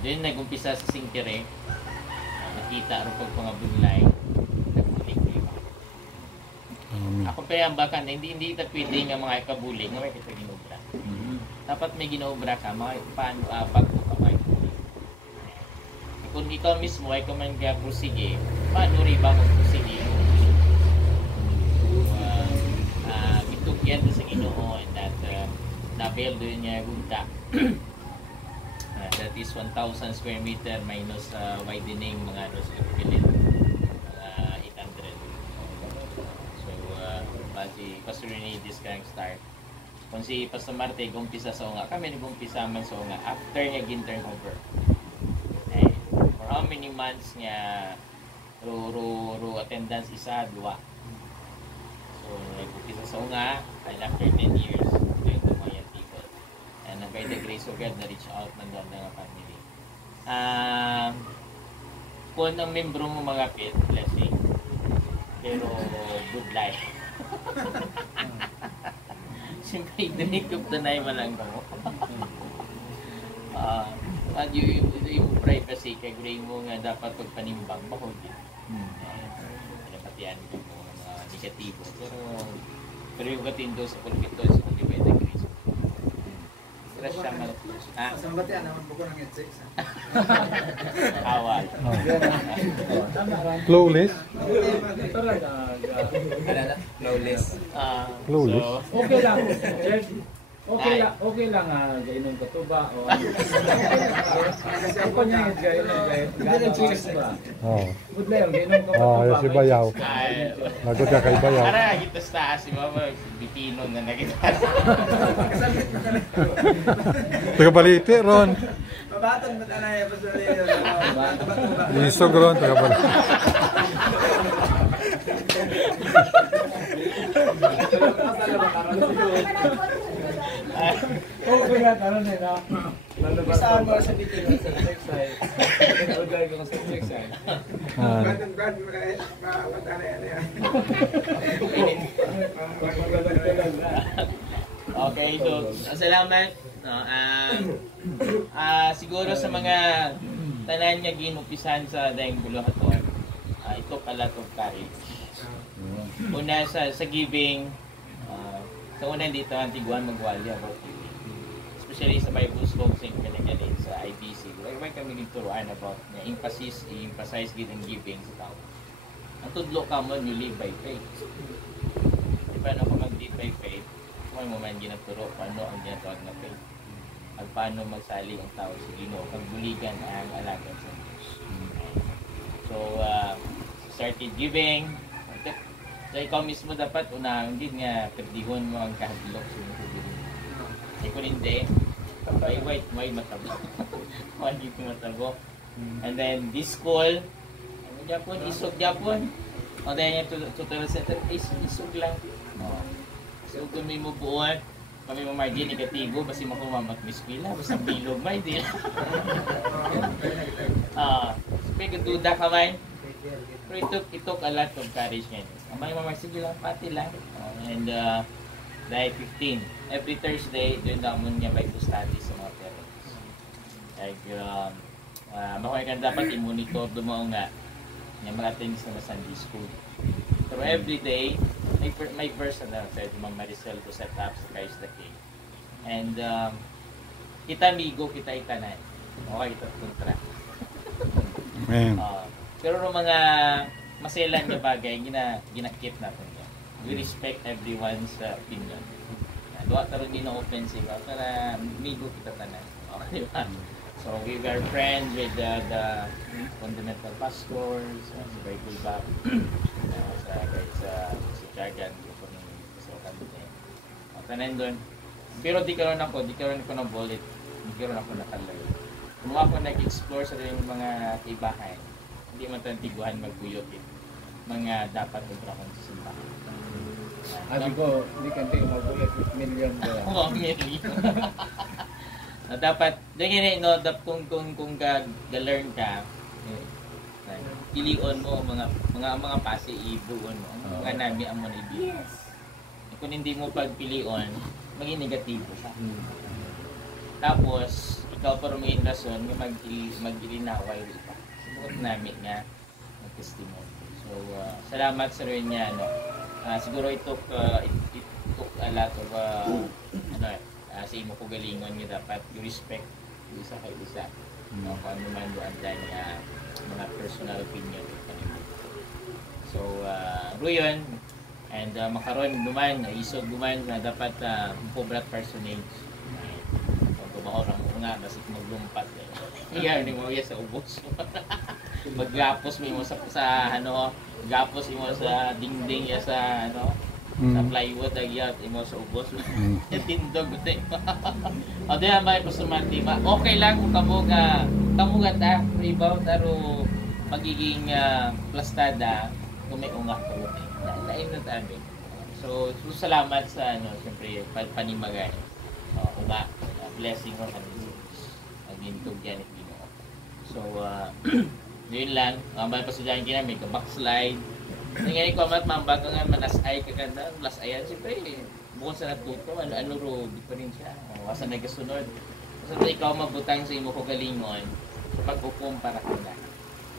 Doon nag-umpisa sa Singkire. Nakita ro pag mga bunlay. Ako pa yan baka hindi ta pwede nga mga ikabuli nga may kita ginobra. Dapat may ginobra ka paano pag ka may kung ikaw mismo ay man kaya pursige, paano rin ba magpursige? Gitugyan sa Ginoo and that na-build doon niya gunta. That is 1,000 square meter minus widening mga equivalent 800. So, si Pastor Rene this kind start. Kung si Pastor Marte gumpisa sa unga, kami nag-umpisa man sa unga after niya gin-turn over. For how many months niya ro attendance isa, dua. So, nag-umpisa sa unga and after 10 years, doing the Mayan people. And by the grace of God, na-reach out ng God ng family. Kung ang membro mo mga pit, blessing. Pero good life. Siyempre, drink of the night malang mo. At yung privacy, kaya gray mo nga dapat pagpanimbang, mahod yun. Napatian ko mo mga negatibo. Pero yung katindo sa pulpito, sa kung di ba yung grace. Stress siya man. Sambat yan, naman po ko ng headset. Awal. Flawless? Flawless. Flawless? Okay lang. Okay lang gainom ka to ba o ako niya gainom ba good lang gainom ka ba si Bayaw nagot ka kay Bayaw para kita sa si Mama Bitino na nakita taga Balite ron Mabatang ba't anay pa sa isog ron taga Balite oh kaya karon na Isaan mo sa bitin sa next side lagay ko sa next side Batang brad mo na mabatang yan Okay, so salamat no, siguro sa mga tanan niya ginupisan sa daing buluhaton ito pala to courage una sa giving sa una dito ang tiguan magwalya about giving especially sa Bible School sing pinagaling sa IBC may kami nagturuan about na emphasize giving sa tao ang tudlo ka mo you live by faith di ba na kung mag-live by faith may moment ginaturo paano ang ginatawag na faith at paano magsali ang tao sa Ginoo pagbuligan ang alaga sa Diyos so started giving so ikaw mismo dapat unang din nga perdihon mo ang kahadlok sa mga giving kung hindi may matabo may matabo and then this school ano Japon isog Japon o dahil yung tutorial center isog lang so kung may mo buwan kami mo margin negatibo basi makumamat mispila basta bilog may di speak duda ka man pero it took a lot of courage ngayon may sige lang pati lang and day 15 every Thursday doon naman niya Bible study sa mga parents like makuha ka dapat i-monitor dumao nga niya mga things na Sunday school pero every day may verse na said Ma'am Maricel to set up sa Christ the King and kita migo kita itanan okay ito kontra pero no mga maselan nga bagay ginakit natin yan we respect everyone's opinion duwa taron din na offensive para migo kita tanan okay di ba so we are friends with the fundamental pastors sa Bible Bab sa Jargan grupo ng Kasokan din tanan doon pero di karon ako ng bullet di karon ako nakalay kung ako nag-explore sa mga ibahay hindi man tantiguan magbuyot mga dapat kontra sa simbahan Sabi ko, hindi kanti magulit million ba? Oo, million. Dapat, no, kung ga-learn ka, pilion mo mga pasi ibuon mo. Mga nami ang mga ibig. Kung hindi mo pagpilion, maging negatibo siya. Tapos, ikaw para may rason nga mag-ilinaway pa. Subukan namin nga ang testimony. So, salamat sa rin niya. No? Siguro it took a lot of sa imo ko galingon nga dapat you respect isa kay isa. No? Kung ano man doon niya mga personal opinion. So, ruyon. And makaroon duman, isog duman na dapat pobrat personage. Kung tumaorang nga, basik maglumpat. Iyan, hindi mo yan sa ubos. Maggapos mo sa gapos mo sa dingding ya sa sa plywood agyat imo sa ubos. Tindog ito. O di ba ito sumati ba? Okay lang kung kamo ta rebound aro magiging plastada kung may unga ko. Lain na tabi. So salamat sa siyempre panimagay. Unga blessing mo kanila. Agintog yan ito. So yun lang. May pasudyan kina may backslide. Ngayon ko amat mambag nga manasay ka ganda. Lasayan siyempre bukod sa natuto ano ro diferensya. Wasa nagasunod. So ikaw mabutang sa imo ko galingon sa pagkukumpara ka.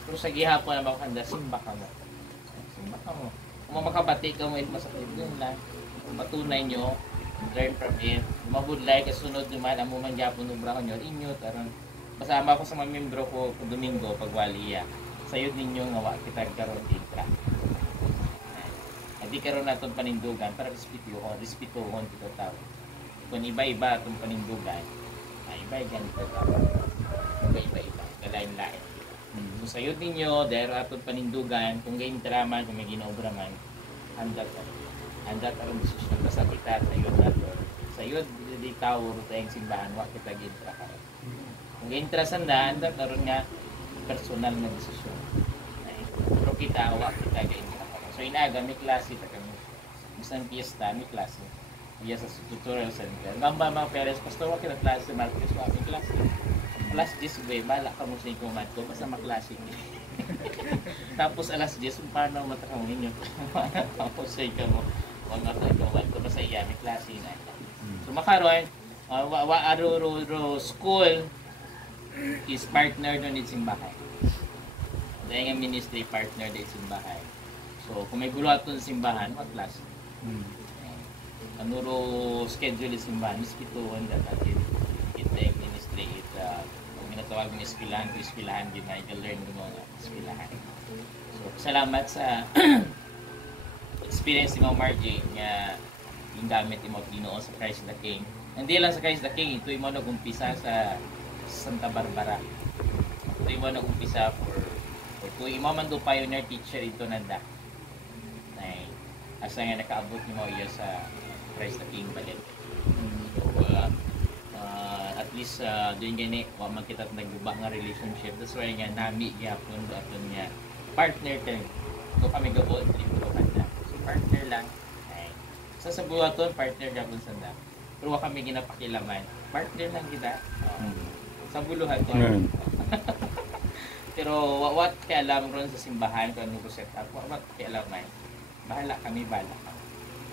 Pero sa gihapon na makakanda simba ka mo. Kung makabati ka mo it masakit din lang. Kung matunay nyo, learn from it. Mabudlay kasunod naman ang muman Japon ubra ko nyo inyo tarang masama ko sa mga membro ko kung Domingo pag waliya. Sayo ninyo nga wa kita karon intra. Hindi karon naton panindugan para respetuhon kita tao. Kung iba-iba atong panindugan, iba ganito tao. Iba-iba, lain-lain. Kung sayod ninyo, dahil atong panindugan, kung gayon traman, kung may ginaobra man, handa tarong desisyon sa kita, sayod nato. Sayod, di tao, tayong simbahan, wak kita gintra ka. Kung gintra sanda, handa taron nga personal na desisyon. Pero kita, wak kita gintra ka. So inaga, may klase ta kami. Isang piyesta, may klase. Iya sa tutorial center. Ngamba mga parents, pastor, wak kita klase, Marcos, wak may klase. Alas 10 ba, bala ka mo sa ikumat ko, basta maklase niya. Tapos alas 10, paano matakang ninyo? Tapos sa ikaw mo, kung ikumat ko, basta iya, may klase na. So makaroon, school is partner doon din simbahay. Dahil nga ministry partner din simbahay. So kung may gulo ato sa simbahan, maklase. Anuro schedule is simbahan, mispituon that atin it ministry it minatawag ng ispilahan din na i-learn ng mga ispilahan. So, salamat sa experience ng Margie nga yung gamit mo Ginoo sa Christ the King. Hindi lang sa Christ the King, ito yung nag-umpisa sa Santa Barbara. Ito yung nag-umpisa for kung imo man do pioneer teacher ito nanda. Ay, asa nga nakaabot ni mo iya sa Christ the King balit. So, at least doon gani wa man kita nagguba nga relationship. That's why nga nami gyapon aton nga partner kay ko kami gabo libro kanta. So partner lang. Ay. Sa buhaton partner gyapon sanda. Pero wa kami ginapakilaman. Partner lang kita. Sa buluhan to. Pero what kay alam ron sa simbahan kung ano set up. What kay alam man. Bahala kami bala.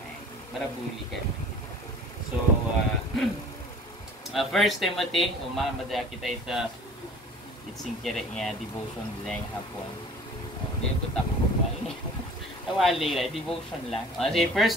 Ay. Marabuli kay. So First Timothy, umamada kita ita itsing kere nga devotion lang hapon. Dito ko tako ba? Tawali lang devotion lang. First